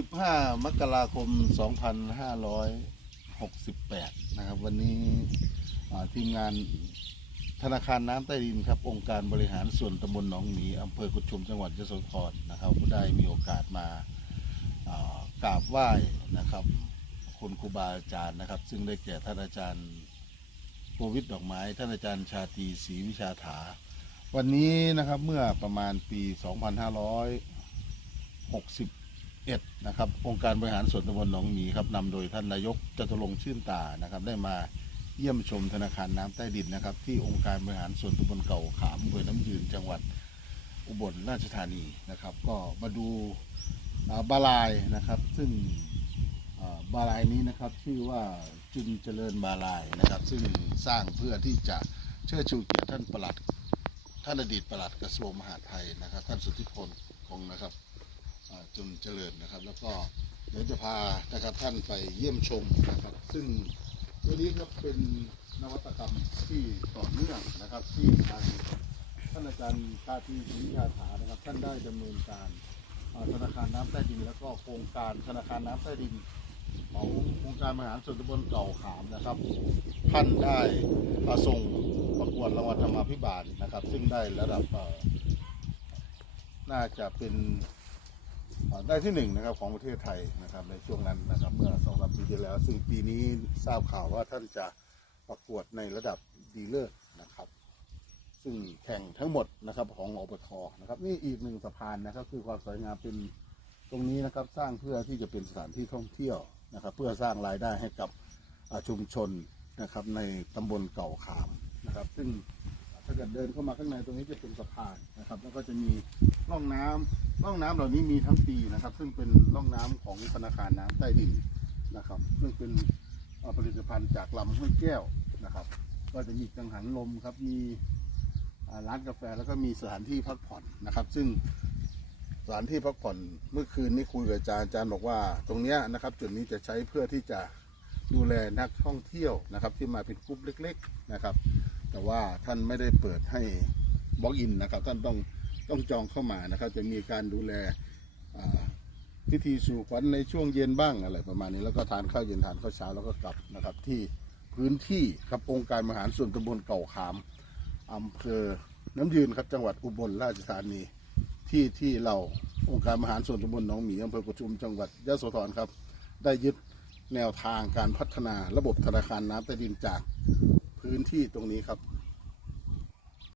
15 มกราคม 2568 นะครับ วันนี้ทีมงานธนาคารน้ำใต้ดินครับ องค์การบริหารส่วนตำบลหนองหมีอำเภอกุดชุมจังหวัดยโสธรนะครับก็ได้มีโอกาสมากราบไหว้นะครับคุณครูบาอาจารย์นะครับ ซึ่งได้แก่ท่านอาจารย์โควิดดอกไม้ ท่านอาจารย์ชาตีศรีวิชาถา วันนี้นะครับเมื่อประมาณปี 1นะครับองค์การบริหารส่วนตำบลหนองหมีครับนำโดยท่านนายกจตุรงค์ชื่นตานะครับ ได้มาเยี่ยมชมธนาคารน้ำใต้ดินนะครับ ที่องค์การบริหารส่วนตำบลเก่าขามอำเภอน้ำยืนจังหวัดอุบลราชธานีนะครับ ก็มาดูอ่าบาลายนะครับ ซึ่งอ่าบาลายนี้นะครับชื่อว่าจุนเจริญบาลายนะครับ ซึ่งสร้างเพื่อที่จะเชิดชูเกียรติท่านประหลัดท่านอดีตประหลัดกระทรวงมหาดไทยนะครับ ท่านสุทธิพลคงนะครับ จนเจริญนะครับ แล้วก็เดี๋ยวจะพานะครับท่านไปเยี่ยมชมนะครับ ซึ่งตัวนี้ครับเป็นนวัตกรรมที่ต่อเนื่องนะครับ ที่ทางท่านอาจารย์ตาทีศรีวิชาถานะครับ ท่านได้ดำเนินการธนาคารน้ำใต้ดิน แล้วก็โครงการธนาคารน้ำใต้ดินขององค์การบริหารส่วนตำบลเก่าขามนะครับ ท่านได้อ่าส่งประกวดรางวัลธรรมาภิบาลนะครับ ซึ่งได้ระดับน่าจะเป็น ได้ที่หนึ่งนะครับของประเทศไทยนะครับในช่วงนั้นนะครับเมื่อสองสามปีที่แล้ว ซึ่งปีนี้ทราบข่าวว่าท่านจะประกวดในระดับดีเลิศนะครับ ซึ่งแข่งทั้งหมดนะครับของอปทนะครับนี่อีกหนึ่งสะพานนะครับ คือความสวยงามเป็นตรงนี้นะครับสร้างเพื่อที่จะเป็นสถานที่ท่องเที่ยวนะครับ เพื่อสร้างรายได้ให้กับชุมชนนะครับในตำบลเก่าขามนะครับ ซึ่งาเกิดเดินเข้ามาข้างในตรงนี้จะเป็นสะพานนะครับ แล้วก็จะมีร่องน้ำร่องน้ำเหล่านี้มีทั้งปีนะครับ ซึ่งเป็นร่องน้ำของธนาคารน้ำใต้ดินนะครับ ซึ่งเป็นผลิตภัณฑ์จากลำห้วยแก้วนะครับ ก็จะมีกังหันลมครับ มีร้านกาแฟแล้วก็มีสถานที่พักผ่อนนะครับ ซึ่งสถานที่พักผ่อนเมื่อคืนนี้คุยกับอาจารย์อาจารย์บอกว่า ตรงนี้นะครับจุดนี้จะใช้เพื่อที่จะดูแลนักท่องเที่ยวนะครับ ที่มาเป็นกลุ่มเล็ก ๆนะครับ แต่ว่าท่านไม่ได้เปิดให้บล็อกอินนะครับ ท่านต้องต้องจองเข้ามานะครับ จะมีการดูแลพิธีสู่ขวัญในช่วงเย็นบ้างอะไรประมาณนี้แล้วก็ทานข้าวเย็นทานข้าวเช้าแล้วก็กลับนะครับ ที่พื้นที่ครับองค์การบริหารส่วนตำบลเก่าขามอำเภอน้ำยืนครับจังหวัดอุบลราชธานีที่ที่เราองค์การมหารส่วนตำบลหนองหมีอำเภอกุชุมจังหวัดยะโสธรครับ ได้ยึดแนวทางการพัฒนาระบบธนาคารน้ำใต้ดินจาก พื้นที่ตรงนี้ครับ